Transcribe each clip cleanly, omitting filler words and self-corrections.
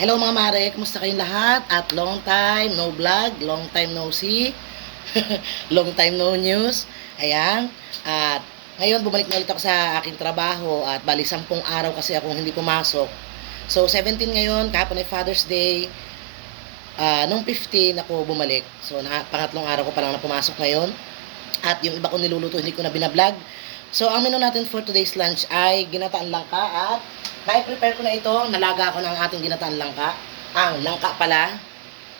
Hello mga mare, kumusta kayong lahat? At long time no vlog, long time no see, long time no news. Ayan, at ngayon bumalik na ulit ako sa aking trabaho at bali 10 araw kasi akong hindi pumasok. So 17 ngayon, kahapon ay Father's Day. Nung 15 ako bumalik. So pangatlong araw ko pa lang na pumasok ngayon. At yung iba kong niluluto hindi ko na binablog. So ang menu natin for today's lunch ay ginataan langka at na-prepare ko na ito. Nalaga ko ng ating ginataan langka. Ang langka pala.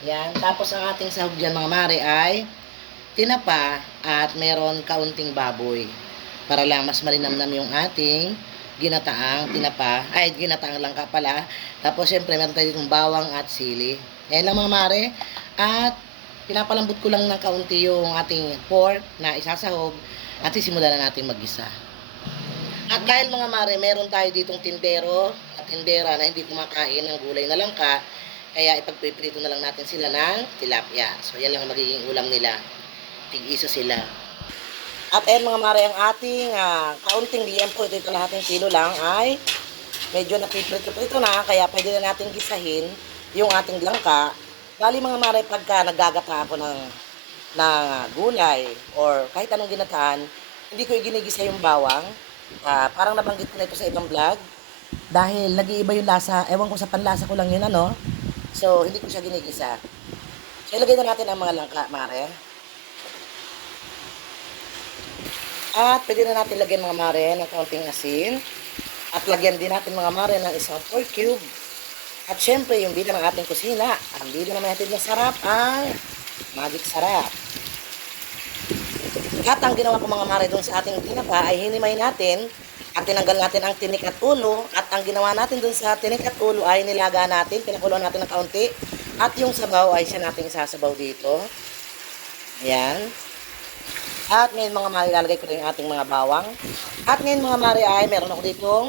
Yan. Tapos ang ating sahog dyan mga mare ay tinapa at meron kaunting baboy. Para lang mas malinamnam yung ating ginataang tinapa. Ay, ginataang langka pala. Tapos syempre meron tayo ditong bawang at sili. Yan lang mga mare. At pinapalambot ko lang ng kaunti yung ating pork na isasahog at sisimulan na natin mag-isa. At dahil mga mare, meron tayo ditong tindero at tindera na hindi kumakain ng gulay na langka, kaya ipagpiprito na lang natin sila ng tilapia. So yan lang ang magiging ulam nila. Tig-isa sila. At ayan mga mare, ang ating kaunting liempo, ito kalahating kilo lang ay medyo napiprito ito na, kaya pwede na natin gisahin yung ating langka. Bali mga mare, pagka naggagata ako ng gulay or kahit anong ginataan, hindi ko iginigisa yung bawang. Parang nabanggit ko na ito sa ibang vlog. Dahil nag-iiba yung lasa, ewan ko sa panlasa ko lang yun ano. So, hindi ko siya ginigisa. So, ilagay na natin ang mga langka, mare. At pwede na natin lagyan mga mare ng kaunting asin. At lagyan din natin mga mare ng isang pork cube. At syempre, yung bida ng ating kusina, ang bida naman natin na sarap ay Magic Sarap. At ang ginawa ko mga mare dun sa ating tinapa ay hinimay natin at tinanggal natin ang tinik at ulo. At ang ginawa natin dun sa tinik at ulo ay nilaga natin, pinakuluan natin ng kaunti. At yung sabaw ay siya nating isasabaw dito. Ayan. At ngayon mga mare, ilalagay ko rin yung ating mga bawang. At ngayon mga mare ay meron ako ditong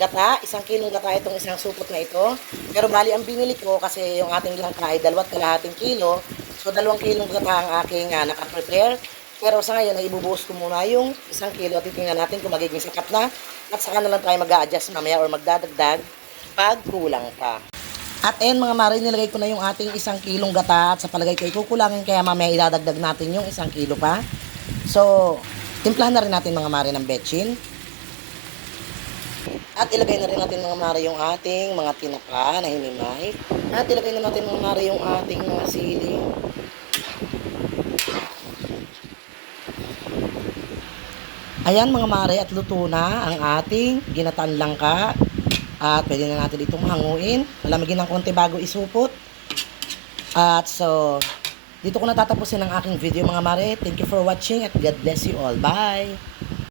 gata, 1 kilong gata itong isang supot na ito. Pero bali ang binili ko kasi yung ating langka ay 2.5 kilo. So 2 kilong gata ang aking nakaprepare. Pero sa ngayon ay ibubuhos ko muna yung 1 kilo at titingnan natin kung magiging sapat na. At saka na lang tayo mag-a-adjust mamaya or magdadagdag pag kulang pa. At ayun mga mare, nilagay ko na yung ating 1 kilong gata at sa palagay ko ikukulangin kaya mamaya idadagdag natin yung 1 kilo pa. So, timplahan na rin natin mga mare ng betchin. At ilagay na rin natin mga mare yung ating mga tinapa na hinimay. At ilagay na natin mga mare yung ating mga sili. Ayan mga mare, at luto na ang ating ginataan langka. At pwede na natin itong hanguin. Malamigin ng konti bago isupot. At so, dito ko natatapusin ang aking video mga mare. Thank you for watching at God bless you all. Bye!